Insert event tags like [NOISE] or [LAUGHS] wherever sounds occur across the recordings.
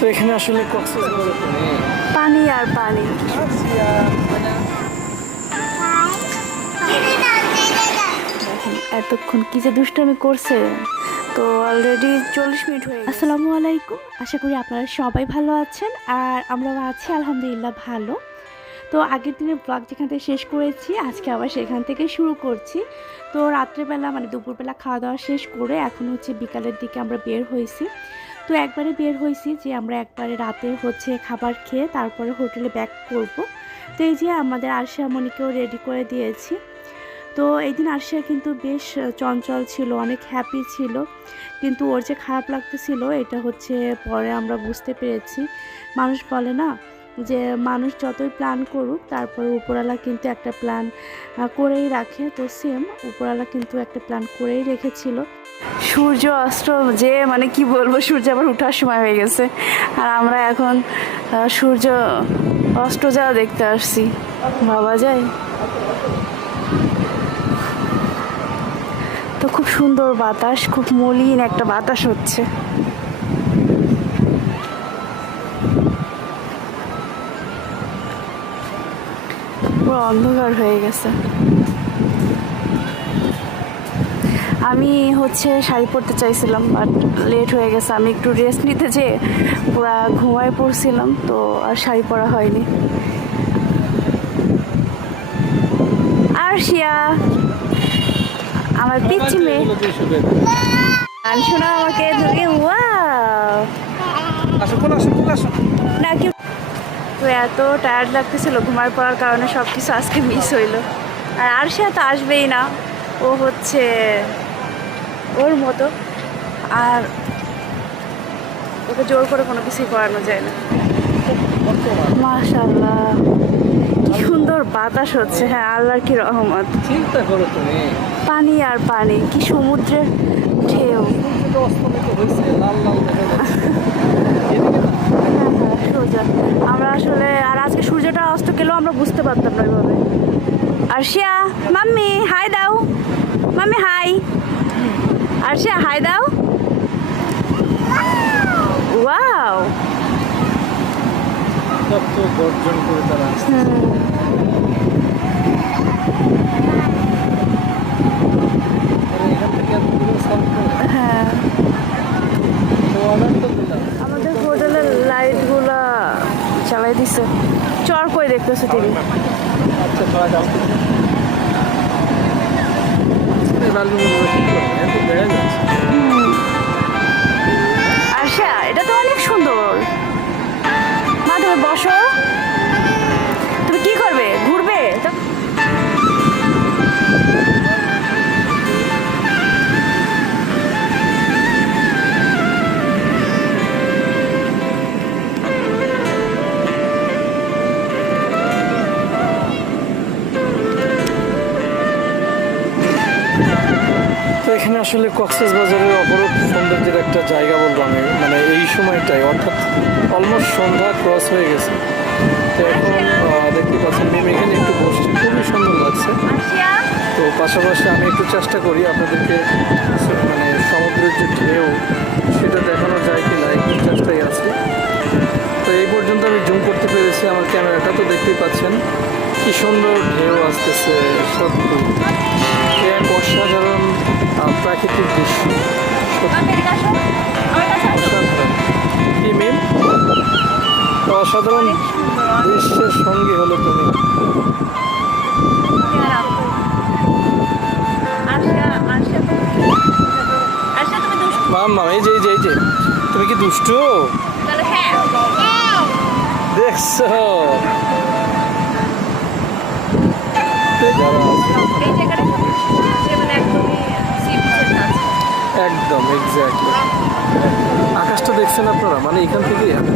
তো এখানে আসলে পানি আর পানি। এতক্ষণ কি যে দুষ্টামি করছে? তো অলরেডি চল্লিশ মিনিট হয়ে গেছে। আসসালামু আলাইকুম। আশা করি আপনারা সবাই ভালো আছেন আর আমরাও আছি আলহামদুলিল্লাহ ভালো। তো আগের দিনের ব্লগ যেখান থেকে শেষ করেছি আজকে আবার সেখান থেকে শুরু করছি। তো রাত্রেবেলা মানে দুপুরবেলা খাওয়া দাওয়া শেষ করে এখন হচ্ছে বিকালের দিকে আমরা বের হয়েছি। তো একবারে বের হয়েছি যে আমরা একবারে রাতে হচ্ছে খাবার খেয়ে তারপরে হোটেলে ব্যাক করব। তো এই যে আমাদের আরশিয়া মনিকেও রেডি করে দিয়েছি। তো এই দিন আরশিয়া কিন্তু বেশ চঞ্চল ছিল, অনেক হ্যাপি ছিল। কিন্তু ওর যে খারাপ লাগতেছিল, এটা হচ্ছে পরে আমরা বুঝতে পেরেছি। মানুষ বলে না যে মানুষ যতই প্ল্যান করুক, তারপরে উপরওয়ালা কিন্তু একটা প্ল্যান করেই রাখে। তো সেম উপরওয়ালা কিন্তু একটা প্ল্যান করেই রেখেছিল। সূর্য অস্ত যে মানে কি বলব, সূর্য আবার উঠার সময় হয়ে গেছে। আর আমরা এখন সূর্য অস্ত যাওয়া দেখতে আসছি। ভাবা যায়? তো খুব সুন্দর বাতাস, খুব মলিন একটা বাতাস হচ্ছে। পুরো অন্ধকার হয়ে গেছে। আমি হচ্ছে শাড়ি পরতে চাইছিলাম বাট লেট হয়ে গেছে। আমি একটু রেস্ট নিতে যেয়ে পুরা ঘুমায় পড়ছিলাম তো আর শাড়ি পরা হয়নি। আর শিয়া আমার পিচ্ছি মেয়ে। গান শোনা আমাকে ধরে ওয়াও আসো কোন আসো কোন আসো? না কি তো এত টায়ার্ড লাগতেছিল ঘুমার পড়ার কারণে সব কিছু আজকে মিস হইল। আর আর সে তো আসবেই না। ও হচ্ছে ওর মতো। আর ওকে জোর করে কোনো কিছুই করানো যায় না। মাশাল্লাহ কি সুন্দর বাতাস হচ্ছে। হ্যাঁ আল্লাহর কি রহমত। চিন্তা করো তুমি। পানি আর পানি কি সমুদ্রের ঢেউ। হ্যাঁ, হ্যাঁ, সোজা। আমরা আসলে আর আজকে সূর্যটা অস্ত গেলেও আমরা বুঝতে পারতাম না ওইভাবে। আর শিয়া মাম্মি হাই দাও। Mummy hi. আর শিয়া হাই দাও। ওয়াও। কত গর্জন করে তারা হ্যাঁ। আমাদের হোটেলের লাইটগুলা চালাই দিছে। চর করে দেখতেছে তিনি আচ্ছা আর শিয়া এটা তো অনেক সুন্দর। মা তুমি বসো। আসলে কক্সেস বাজারের অপরূপ সৌন্দর্যের একটা জায়গা বলব আমি। মানে এই সময়টাই অর্থাৎ অলমোস্ট সন্ধ্যা ক্রস হয়ে গেছে। তো এখন দেখতে পাচ্ছেন মেম এখানে একটু বসছে খুবই সুন্দর লাগছে। তো পাশাপাশি আমি একটু চেষ্টা করি আপনাদেরকে মানে সমুদ্রের যে ঢেউ, সেটা দেখানো যায় কি না একটু চেষ্টাই আছে। তো এই পর্যন্ত আমি জুম করতে পেরেছি আমার ক্যামেরাটা। তো দেখতেই পাচ্ছেন কি সুন্দর ঢেউ আসতেছে, সত্যি। এক অসাধারণ প্রাকৃতিক দৃশ্য। কি মিম? অসাধারণ দৃশ্যের সঙ্গে হলো তুমি। মাম মাম এই যে এই যে এই যে। তুমি কি দুষ্টু? দেখছ। একদম এক্স্যাক্টলি আকাশটা দেখছেন আপনারা? মানে এখান থেকে এত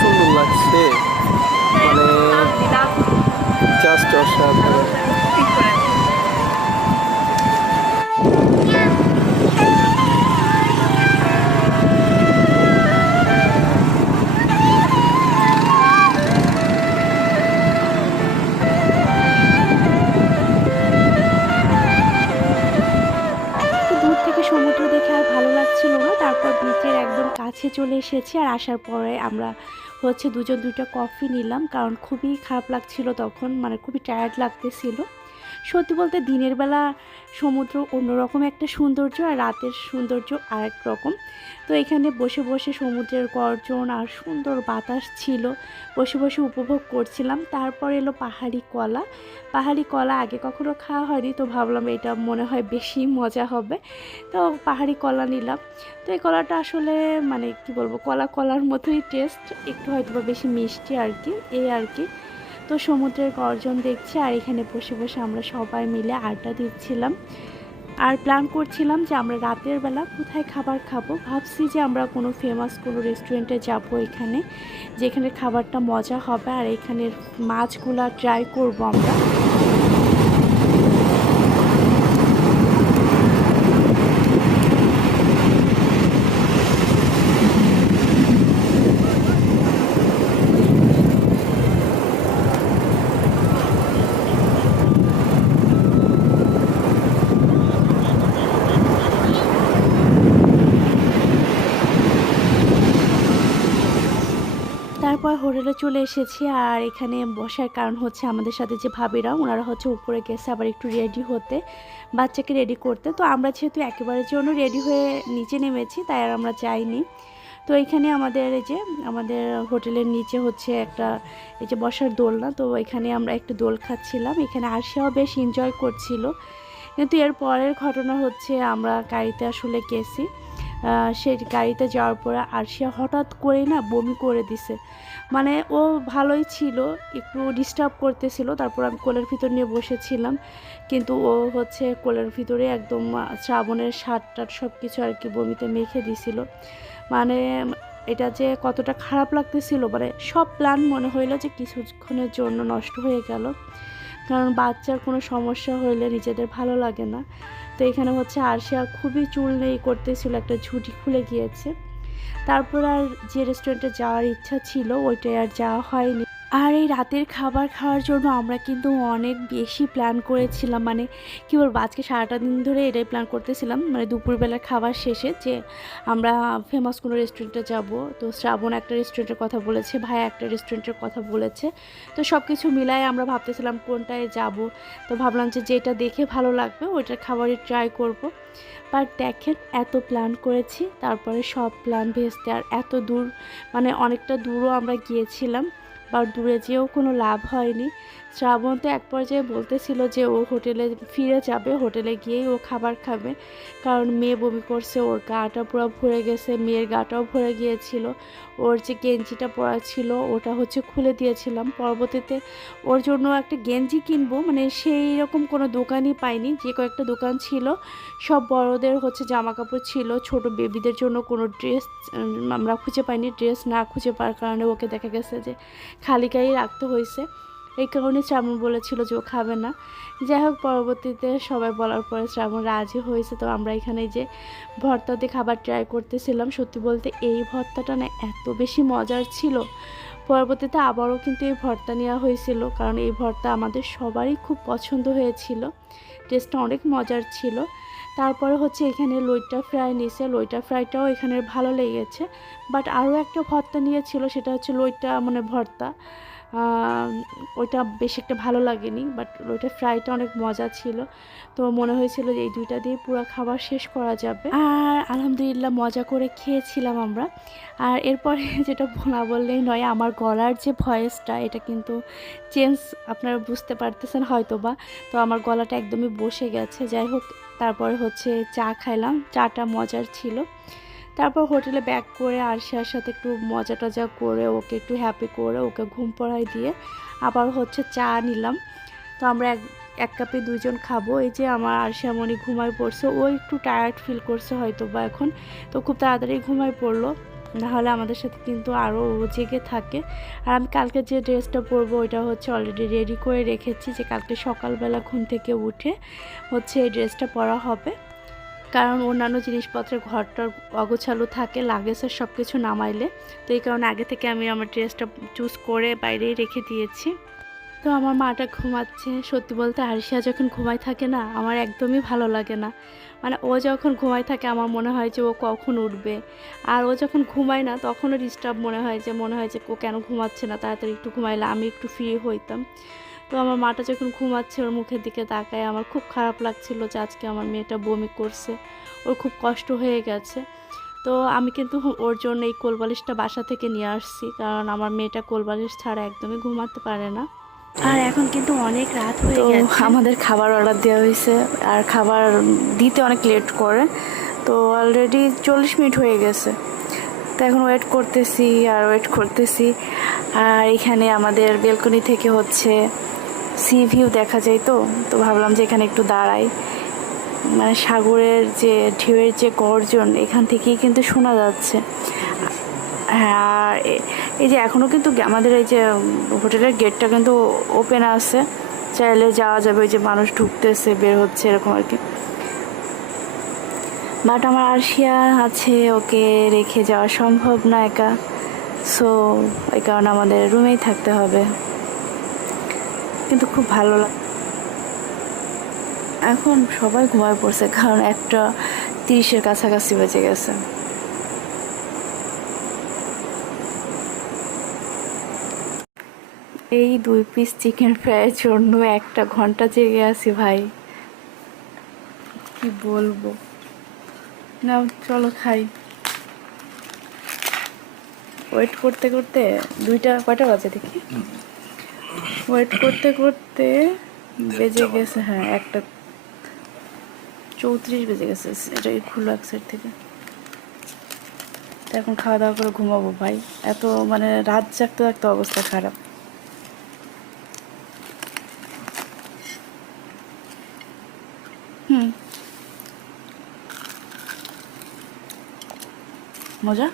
সুন্দর লাগছে। মানে না তারপর বিচের একদম কাছে চলে এসেছি আর আসার পরে আমরা হচ্ছে দুজন দুইটা কফি নিলাম, কারণ খুবই খারাপ লাগছিল তখন মানে খুবই টায়ার্ড লাগতেছিল। সত্যি বলতে দিনের বেলা সমুদ্র অন্যরকম একটা সৌন্দর্য আর রাতের সৌন্দর্য আরেক রকম। তো এখানে বসে বসে সমুদ্রের গর্জন আর সুন্দর বাতাস ছিল। বসে বসে উপভোগ করছিলাম। তারপর এলো পাহাড়ি কলা। পাহাড়ি কলা আগে কখনো খাওয়া হয়নি, তো ভাবলাম এটা মনে হয় বেশি মজা হবে। তো পাহাড়ি কলা নিলাম। তো এই কলাটা আসলে মানে কি বলব, কলা কলার মতোই টেস্ট একটু হয়তো বেশি মিষ্টি আর কি, এই আর কি। তো সমুদ্রের গর্জন দেখছি আর এখানে বসে বসে আমরা সবাই মিলে আড্ডা দিচ্ছিলাম। আর প্ল্যান করছিলাম যে আমরা রাতের বেলা কোথায় খাবার খাব। ভাবছি যে আমরা কোনো ফেমাস কোনো রেস্টুরেন্টে যাব এখানে, যেখানে খাবারটা মজা হবে আর এখানের মাছগুলা ট্রাই করব আমরা। তারপর চলে এসেছি আর এখানে বসার কারণ হচ্ছে আমাদের সাথে যে ভাবিরা, ওনারা হচ্ছে উপরে গেছে, আবার একটু রেডি হতে, বাচ্চাকে রেডি করতে। তো আমরা যেহেতু একেবারের জন্য রেডি হয়ে নিচে নেমেছি, তাই আর আমরা যাইনি। তো এখানে আমাদের এই যে, আমাদের হোটেলের নিচে হচ্ছে একটা, এই যে বসার দোলনা, তো এখানে আমরা একটু দোল খাচ্ছিলাম। এখানে আরশিয়াও বেশ এনজয় করছিল। কিন্তু এর পরের ঘটনা হচ্ছে আমরা গাড়িতে আসলে গেছি। সেই গাড়িতে যাওয়ার পরে আরশিয়া হঠাৎ করেই না বমি করে দিছে। মানে ও ভালোই ছিল, একটু ডিস্টার্ব করতেছিল, তারপর আমি কোলের ভিতর নিয়ে বসেছিলাম। কিন্তু ও হচ্ছে কোলের ভিতরে একদম শ্রাবণের শার্ট টাট সব কিছু আর কি বমিতে মেখে দিছিল। মানে এটা যে কতটা খারাপ লাগতেছিল মানে সব প্ল্যান মনে হইল যে কিছুক্ষণের জন্য নষ্ট হয়ে গেল। কারণ বাচ্চার কোনো সমস্যা হইলে নিজেদের ভালো লাগে না। তো এখানে হচ্ছে আরশিয়া খুবই চুল নেই করতেছিল, একটা ঝুঁটি খুলে গিয়েছে। তারপর আর যে রেস্টুরেন্টে যাওয়ার ইচ্ছা ছিল ওইটাই আর যাওয়া হয়নি। আর এই রাতের খাবার খাওয়ার জন্য আমরা কিন্তু অনেক বেশি প্ল্যান করেছিলাম। মানে কী বলব, আজকে সারাটা দিন ধরে এটাই প্ল্যান করতেছিলাম। মানে দুপুরবেলার খাবার শেষে যে আমরা ফেমাস কোনো রেস্টুরেন্টে যাব। তো শ্রাবণ একটা রেস্টুরেন্টের কথা বলেছে ভাই একটা রেস্টুরেন্টের কথা বলেছে। তো সব কিছু মিলায় আমরা ভাবতেছিলাম কোনটায় যাব। তো ভাবলাম যে যেটা দেখে ভালো লাগবে ওইটার খাবারই ট্রাই করব। বাট দেখেন, এত প্ল্যান করেছি, তারপরে সব প্ল্যান ভেস্তে আর এত দূর মানে অনেকটা দূরও আমরা গিয়েছিলাম। বা দূরে যেয়েও কোনো লাভ হয়নি। শ্রাবণ তো এক পর্যায়ে বলতেছিল যে ও হোটেলে ফিরে যাবে, হোটেলে গিয়েই ও খাবার খাবে। কারণ মেয়ে বমি করছে, ওর গাটা পুরো ভরে গেছে, মেয়ের গাটাও ভরে গিয়েছিল। ওর যে গেঞ্জিটা পরা ছিল, ওটা হচ্ছে খুলে দিয়েছিলাম। পরবর্তীতে ওর জন্য একটা গেঞ্জি কিনবো মানে সেই রকম কোনো দোকানই পাইনি, যে কয়েকটা দোকান ছিল। সব বড়দের হচ্ছে জামা কাপড় ছিল, ছোট বেবিদের জন্য কোনো ড্রেস আমরা খুঁজে পাইনি। ড্রেস না খুঁজে পাওয়ার কারণে ওকে দেখা গেছে যে খালি গায়ে রাখতে হয়েছে। এই কারণে শ্রাবণ বলেছিল যে ও খাবে না। যাই হোক, পরবর্তীতে সবাই বলার পরে শ্রাবণ রাজি হয়েছে। তো আমরা এখানে যে ভর্তাতে খাবার ট্রাই করতেছিলাম, সত্যি বলতে এই ভর্তাটা না এত বেশি মজার ছিল। পরবর্তীতে আবারও কিন্তু এই ভর্তা নেওয়া হয়েছিল, কারণ এই ভর্তা আমাদের সবারই খুব পছন্দ হয়েছিল। টেস্টটা অনেক মজার ছিল। তারপরে হচ্ছে এখানে লইটা ফ্রাই নিয়েছে। লইটা ফ্রাইটাও এখানে ভালো লেগেছে। বাট আরও একটা ভর্তা নিয়েছিল, সেটা হচ্ছে লইটা মানে ভর্তা। ওইটা বেশ একটা ভালো লাগেনি বাট ওইটা ফ্রাইটা অনেক মজা ছিল। তো মনে হয়েছিল যে এই দুইটা দিয়ে পুরো খাবার শেষ করা যাবে। আর আলহামদুলিল্লাহ মজা করে খেয়েছিলাম আমরা। আর এরপরে [LAUGHS] যেটা না বললেই নয়, আমার গলার যে ভয়েসটা, এটা কিন্তু চেঞ্জ আপনারা বুঝতে পারতেছেন হয়তো বা তো আমার গলাটা একদমই বসে গেছে। যাই হোক, তারপরে হচ্ছে চা খাইলাম। চাটা মজার ছিল। তারপর হোটেলে ব্যাক করে আরশার সাথে একটু মজা টজা করে ওকে একটু হ্যাপি করে ওকে ঘুম পড়াই দিয়ে আবার হচ্ছে চা নিলাম। তো আমরা এক এক কাপে দুজন খাব। এই যে আমার আরশামণি ঘুমায় পড়ছে, ও একটু টায়ার্ড ফিল করছে হয়তো বা এখন। তো খুব তাড়াতাড়ি ঘুমায় পড়ল। নাহলে আমাদের সাথে কিন্তু আরও জেগে থাকে। আর আমি কালকে যে ড্রেসটা পরবো, ওইটা হচ্ছে অলরেডি রেডি করে রেখেছি যে কালকে সকালবেলা ঘুম থেকে উঠে হচ্ছে এই ড্রেসটা পরা হবে। কারণ অন্যান্য জিনিসপত্রের ঘরটার অগোছালো থাকে, লাগেজের সব কিছু নামাইলে। তো এই কারণে আগে থেকে আমি আমার ড্রেসটা চুজ করে বাইরেই রেখে দিয়েছি। তো আমার মাটা ঘুমাচ্ছে। সত্যি বলতে আরিশা যখন ঘুমায় থাকে না, আমার একদমই ভালো লাগে না। মানে ও যখন ঘুমায় থাকে, আমার মনে হয় যে ও কখন উঠবে। আর ও যখন ঘুমায় না, তখনও ডিস্টার্ব মনে হয় যে, মনে হয় যে ও কেন ঘুমাচ্ছে না, তাড়াতাড়ি একটু ঘুমাইলে আমি একটু ফ্রি হইতাম। তো আমার মাটা যখন ঘুমাচ্ছে ওর মুখের দিকে তাকায় আমার খুব খারাপ লাগছিল যে আজকে আমার মেয়েটা বমি করছে। ওর খুব কষ্ট হয়ে গেছে। তো আমি কিন্তু ওর জন্য এই কোলবালিশটা বাসা থেকে নিয়ে আসছি কারণ আমার মেয়েটা কোলবালিশ ছাড়া একদমই ঘুমাতে পারে না। আর এখন কিন্তু অনেক রাত হয়ে গেছে। আমাদের খাবার অর্ডার দেওয়া হয়েছে আর খাবার দিতে অনেক লেট করে। তো অলরেডি চল্লিশ মিনিট হয়ে গেছে। তো এখন ওয়েট করতেছি আর ওয়েট করতেছি। আর এখানে আমাদের বেলকনি থেকে হচ্ছে সি ভিউ দেখা যায় তো তো ভাবলাম যে এখানে একটু দাঁড়াই। মানে সাগরের যে, ঢেউয়ের যে গর্জন, এখান থেকেই কিন্তু শোনা যাচ্ছে। হ্যাঁ আর এই যে এখনও কিন্তু আমাদের এই যে হোটেলের গেটটা কিন্তু ওপেন আছে। চাইলে যাওয়া যাবে, ওই যে মানুষ ঢুকতেছে, বের হচ্ছে, এরকম আর কি। বাট আমার আরশিয়া আছে, ওকে রেখে যাওয়া সম্ভব না একা। সো এই কারণে আমাদের রুমেই থাকতে হবে। কিন্তু খুব ভালো লাগে এখন সবাই ঘুমায় পড়ছে কারণ একটা তিরিশের কাছাকাছি বেজে গেছে। এই দুই পিস চিকেন ফ্রাইয়ের জন্য একটা ঘণ্টা জেগে আছি ভাই। কি বলব? না চলো খাই। ওয়েট করতে করতে দুইটা কয়টা বাজে দেখি? ওয়েট করতে করতে বেজে গেছে হ্যাঁ একটা চৌত্রিশ বেজে গেছে এটা কি খুললো এক সাইড থেকে এখন খাওয়া দাওয়া করে ঘুমাবো ভাই। এত মানে রাত জাগতে একটা অবস্থা খারাপ। হুম। মজা?